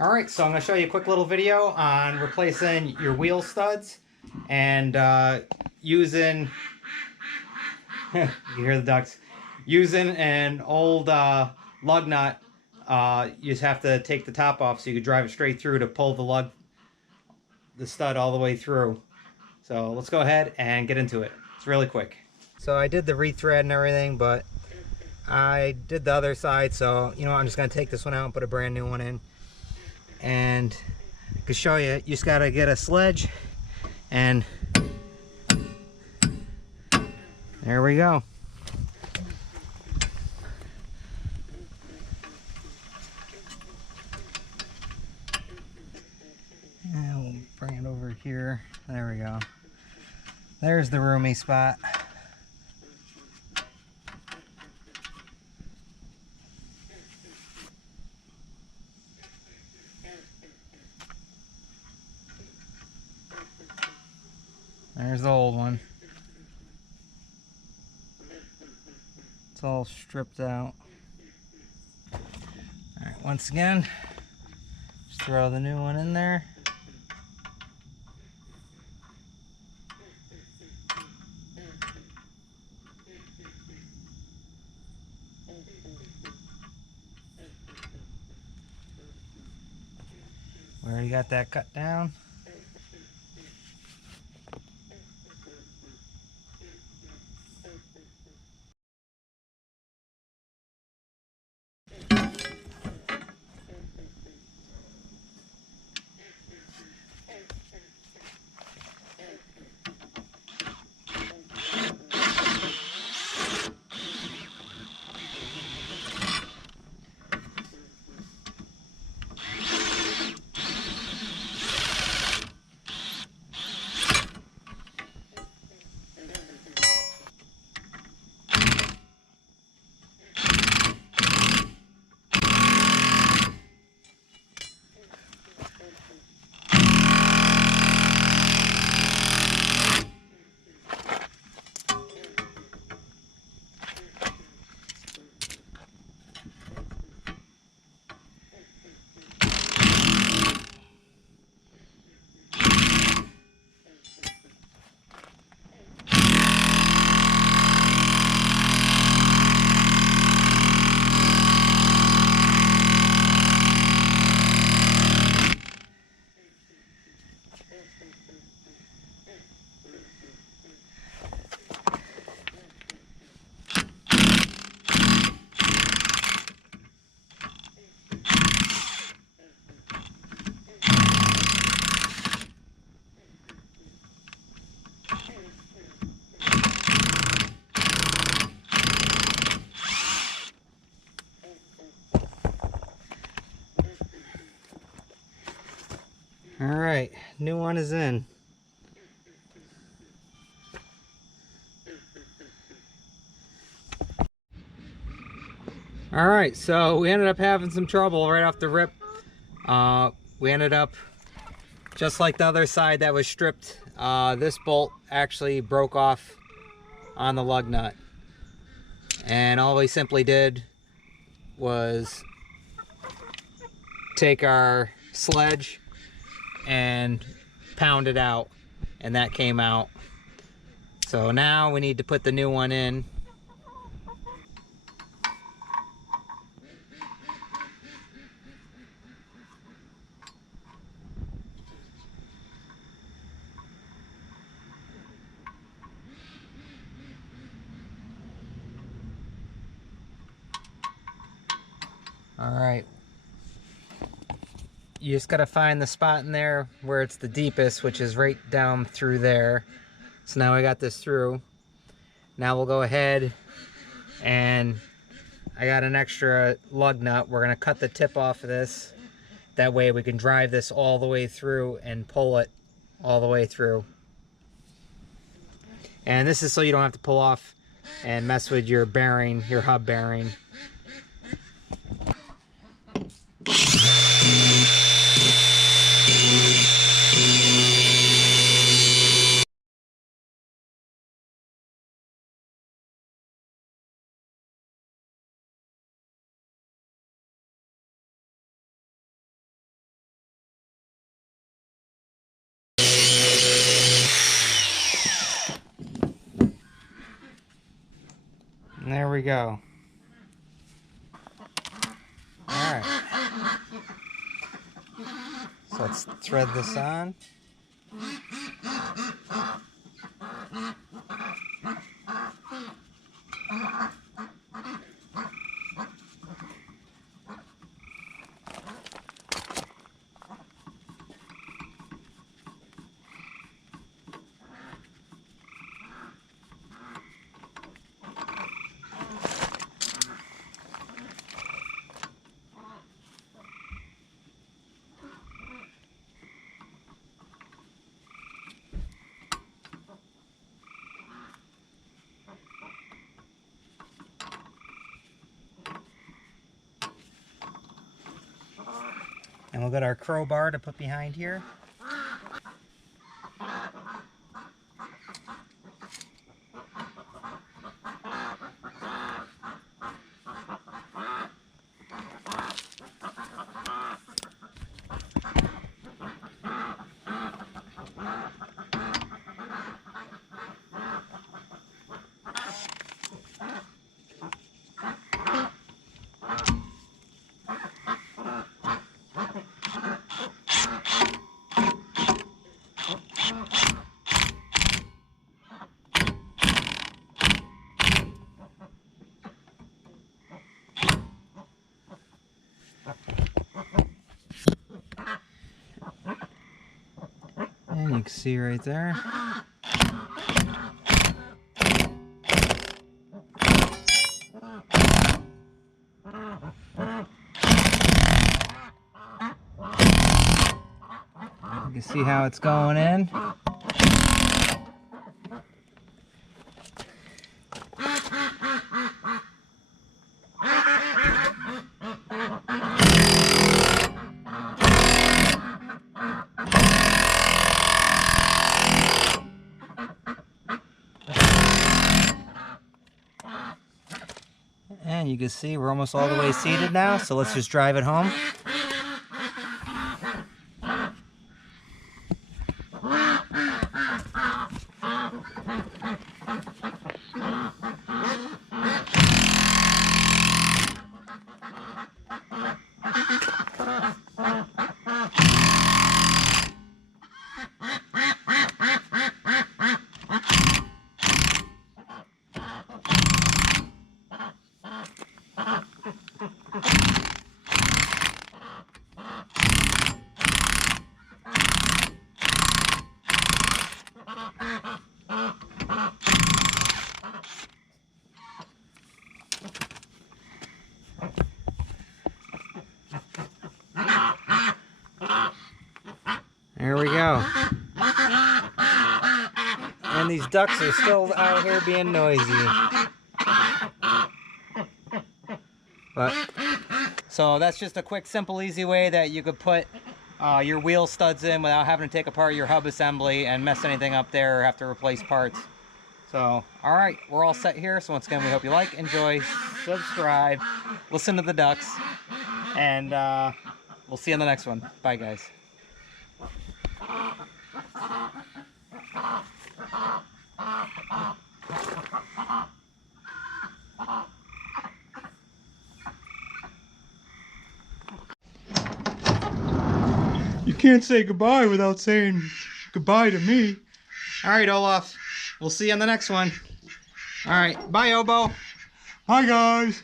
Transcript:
Alright, so I'm going to show you a quick little video on replacing your wheel studs and using, you hear the ducks, using an old lug nut. You just have to take the top off so you can drive it straight through to pull the stud all the way through. So let's go ahead and get into it. It's really quick. So I did the rethread and everything, but I did the other side, so you know I'm just going to take this one out and put a brand new one in. And I can show you, you just got to get a sledge and there we go. And we'll bring it over here. There we go. There's the roomy spot. There's the old one. It's all stripped out. Alright, once again, just throw the new one in there. We already got that cut down. Alright, new one is in. Alright, so we ended up having some trouble right off the rip. We ended up, just like the other side that was stripped, this bolt actually broke off on the lug nut. And all we simply did was take our sledge and pound it out, and that came out. So now we need to put the new one in. All right, you just got to find the spot in there where it's the deepest, which is right down through there. So now I got this through. Now we'll go ahead and I got an extra lug nut. We're going to cut the tip off of this. That way we can drive this all the way through and pull it all the way through. And this is so you don't have to pull off and mess with your bearing, your hub bearing. There we go. Alright. So let's thread this on. And we'll get our crowbar to put behind here. And you can see right there. You can see how it's going in. And you can see we're almost all the way seated now, so let's just drive it home. There we go. And these ducks are still out here being noisy. But so that's just a quick, simple, easy way that you could put your wheel studs in without having to take apart your hub assembly and mess anything up there or have to replace parts. So, alright, we're all set here. So once again, we hope you like, enjoy, subscribe, listen to the ducks, and we'll see you on the next one. Bye, guys. You can't say goodbye without saying goodbye to me. Alright, Olaf. We'll see you on the next one. Alright, bye, Obo. Hi, guys.